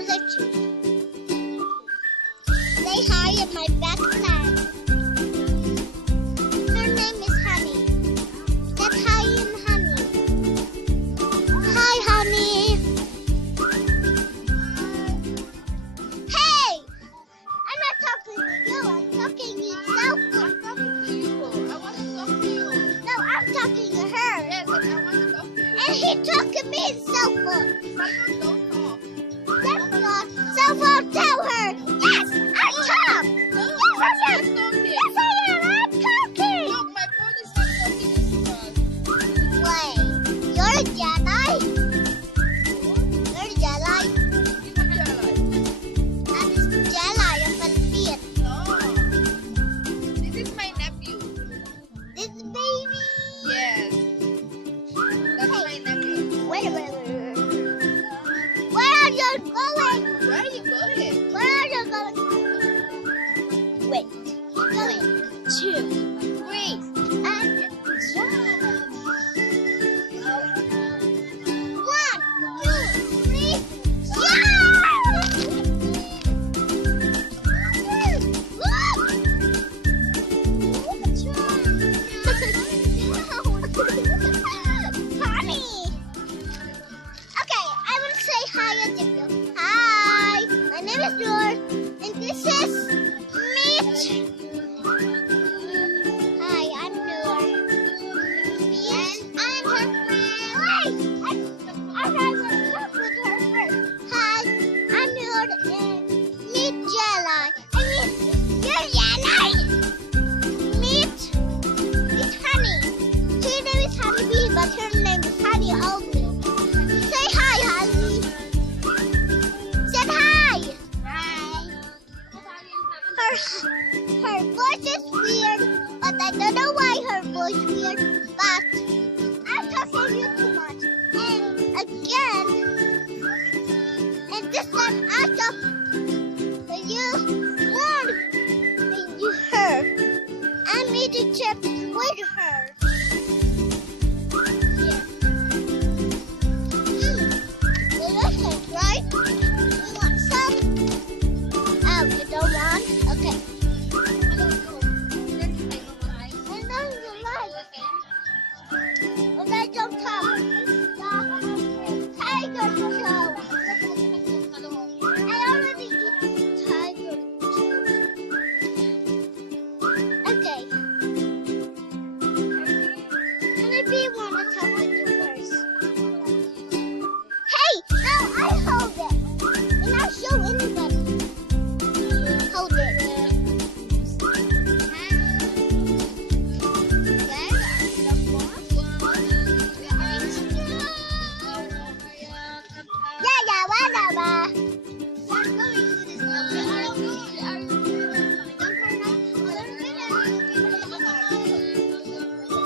allergy. Say hi in my backpack. Her name is Honey. Say hi in Honey. Hi, Honey. Hey! I'm not talking to you. I'm talking to yourself. I'm talking to you. I want to talk to you. No, I'm talking to her. Yes, but I want to talk to you. And he talking to me in cell phone. Someone don't talk. Cell phone, tell her. Yes, I talk. No, Yes, I I'm am. talking. Yes, I am. I'm talking. Look, my phone is not talking as well. Wait, you're a Jedi? You're a Jedi? Sino Jalai? I'm a Jedi of Philippines. No. This is my nephew. This baby. Yes. That's my nephew. Wait a minute. Where are you going? Where are you going? Where are you going? Wait. Going. 2, 3, and jump. 1, 2, 3, Honey. Okay, I will say hi at the video. Hi, my name is Noor, and this is Meet. Hi, I'm Noor. And I'm her friend. Wait, I'm going to talk with her first. Hi, I'm Noor, and meet Jelly. I mean, you're Jelly. Meet Honey. Her name is Honey Bee, but her name is Honey only. Say hi, Honey. Say hi. Hi. Her voice is weird, but I don't know why her voice is weird. But I'm talking you too much. And again, and this time I talk with you more than you heard. I'm eating chips with her. Yeah. Delicious, right? You want some? Oh, you don't want? Okay. I know you like. But I don't talk. Tiger show. I already eat tiger. Okay. Maybe you want to talk with you first. Hey, no, I hold it. And I'll show anybody. Hold it. Yeah, yeah, whatever.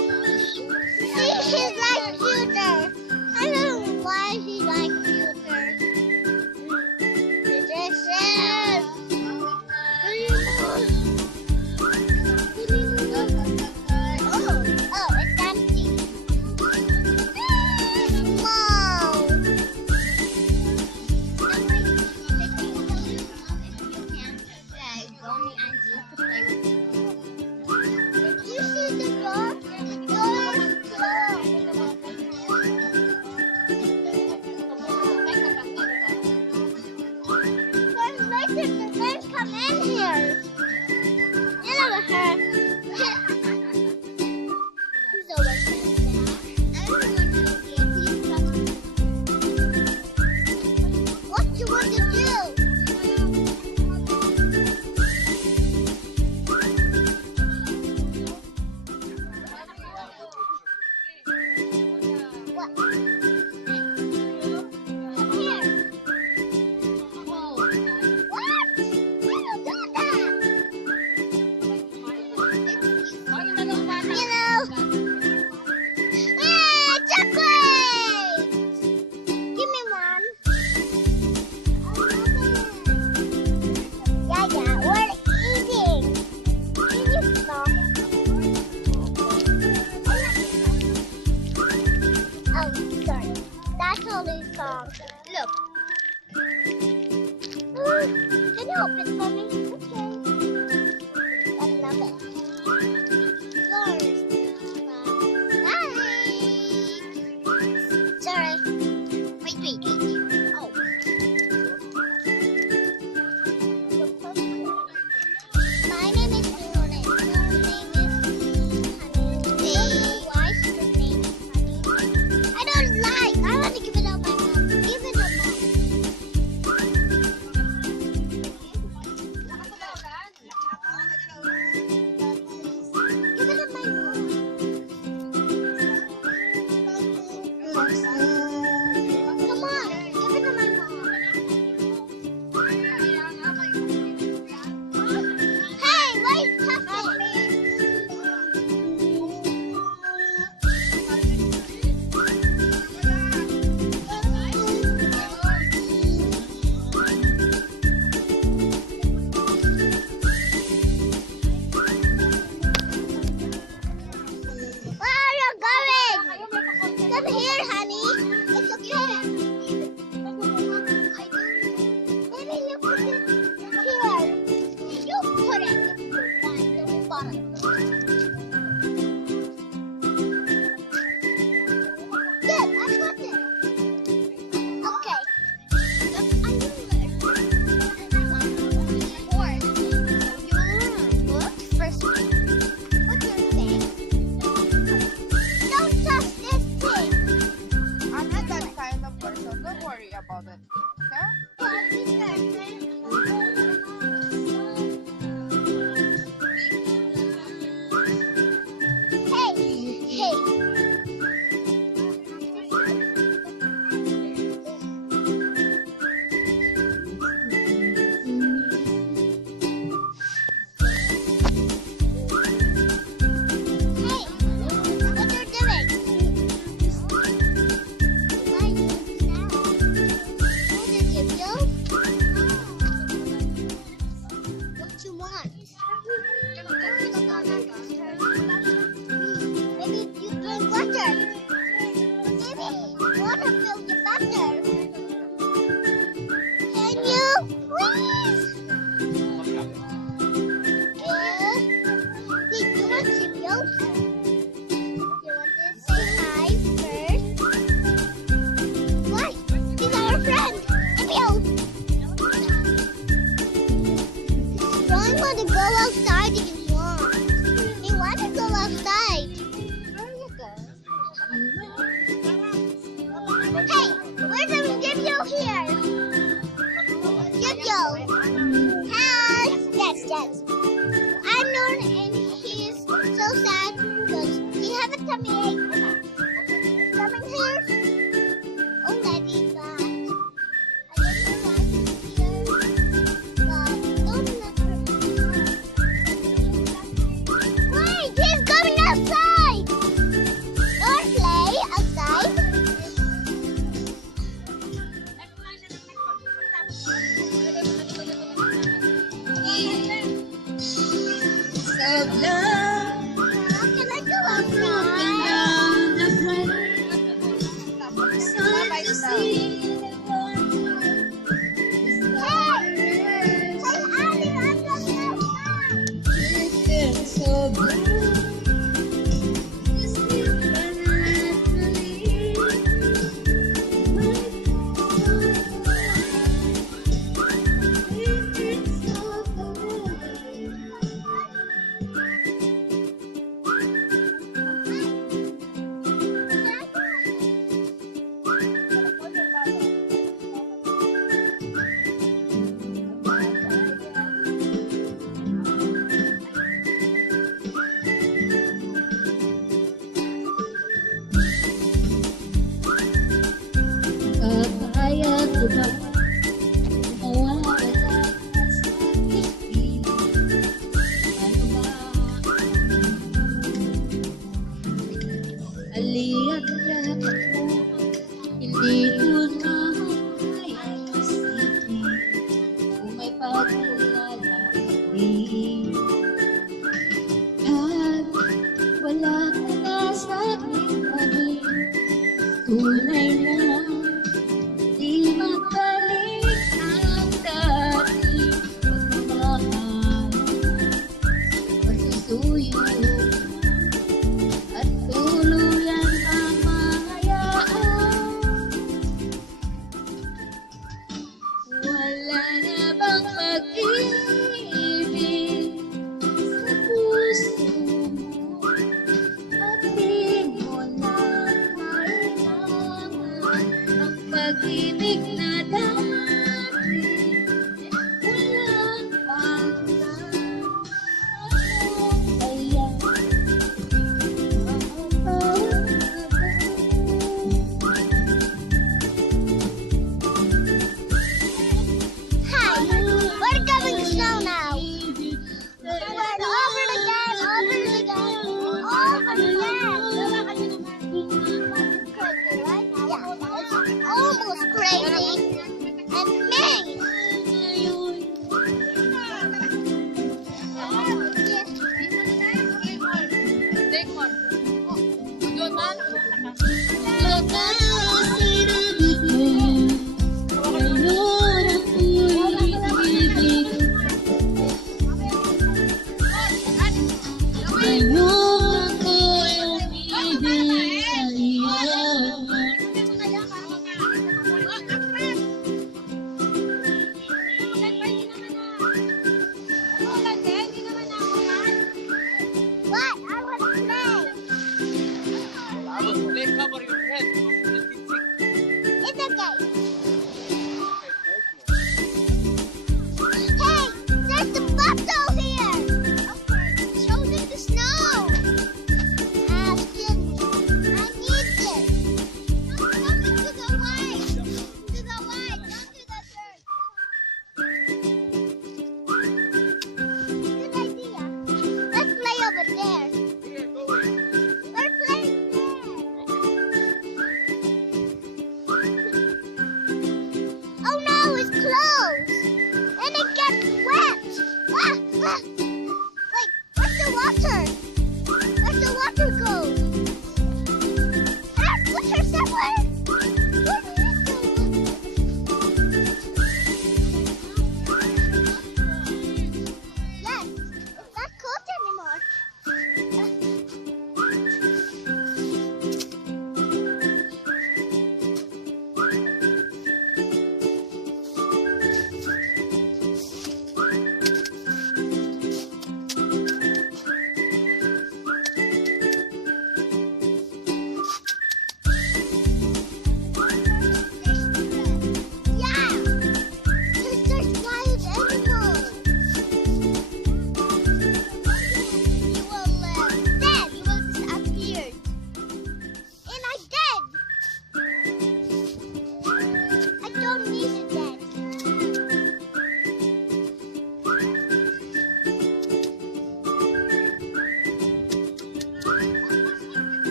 See, he's like cuter. I don't know why he's like cuter. This is. Oh, it's empty. Wow. Did you see the door? The door is closed. Let's come in here. You know her. She's always what do you want to do? What? Come here. What? You don't do that. You know. Yeah, chocolate. Give me one. Yeah, yeah, we're eating. Can you stop? Oh, sorry. That's all they saw. Look. hope it's for me. Okay. I love it. Yours. Bye. Sorry. Wait. Oh. My name is Fiona. Your name is Honey. Why is your name Honey? I don't like. I want to give it up my mom. Give it up mom. Give it up my mom. Come on. Give it up my mom. Hey, wait, Tuffy. Where are you going? Come here, honey. It's okay. Maybe you put it here. You put it if you want the bottom. Good, I put it. Okay. First, what's your thing? Don't touch this thing. I'm not that kind of person. Don't worry about it. Okay? Hey. Hey, what you're doing? Why are you sad? What did you do? What you want? Maybe you drink water. Maybe water fills your butter. Can you please? Wait, you want cereals? You want to say hi first? Why? He's our friend. Cereals. Ron want to go outside if you want. He want to go outside. Where you go? Hey, where do we give you here? Give you. Hi. Yes. I'm Norn and he's so sad because he have a tummy ache. Coming here already, but I don't know why he's here. But don't let her. Wait, he's going outside. Don't play outside. Can I go outside? Hey, Annie, I'm going outside. Aliat dapat mo, hindi ko na kaya masipin kung may paglalaki. At wala ka na sa aking paging tunay na di magkala. pag-ibig na dati walang pangkat. Kaya Hi, we're coming to snow now. And over it again, over it again, over it again. Crazy, right? Yeah, it's almost crazy.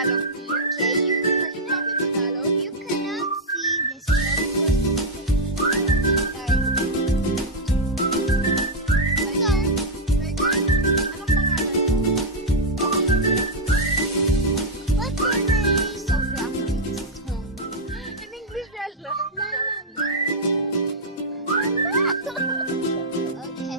Tagalog, please. Okay, you cannot see this. What's your name? So graphics. In English yan lang. Okay.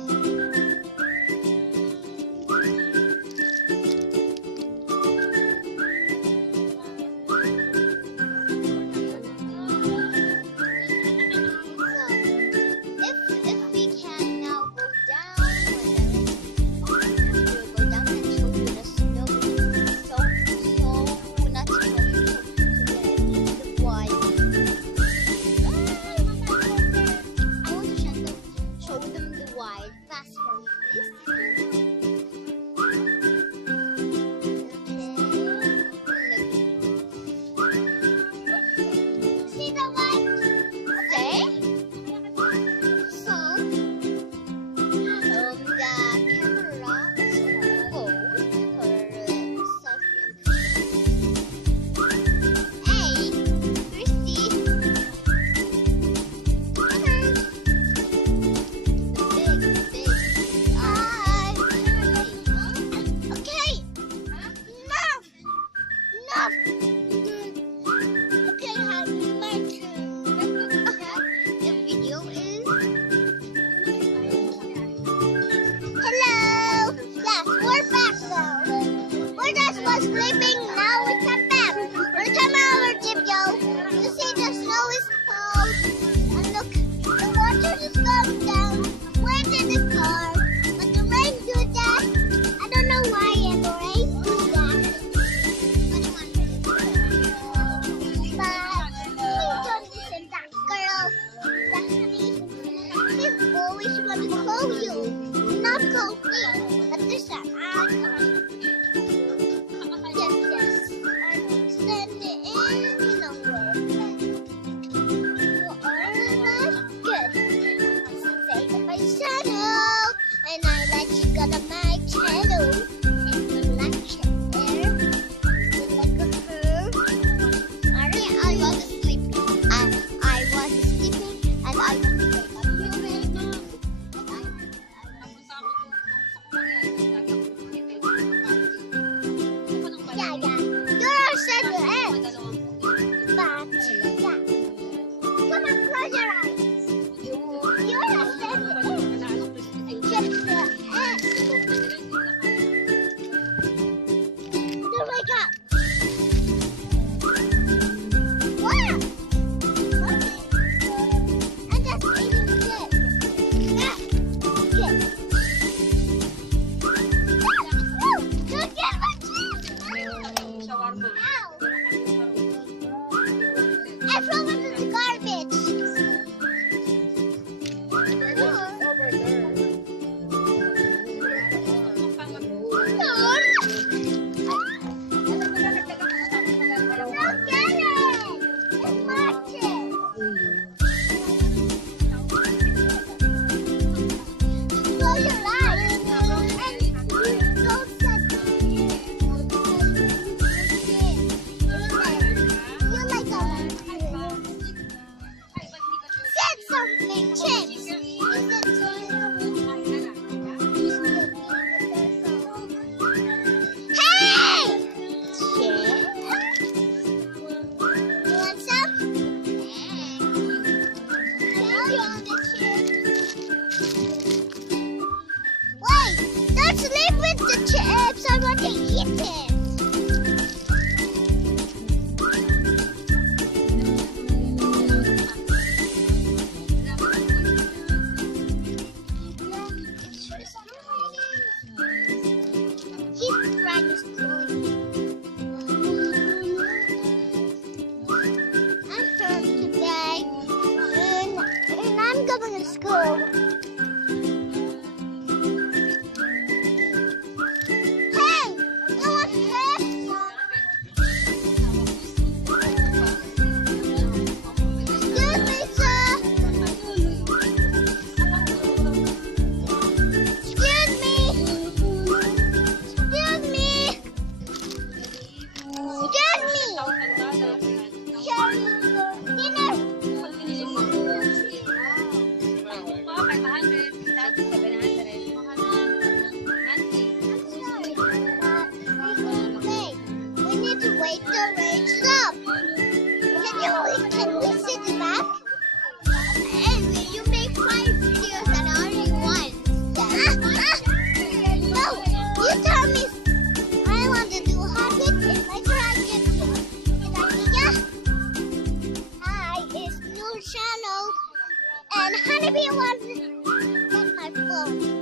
Maybe it wasn't in my phone.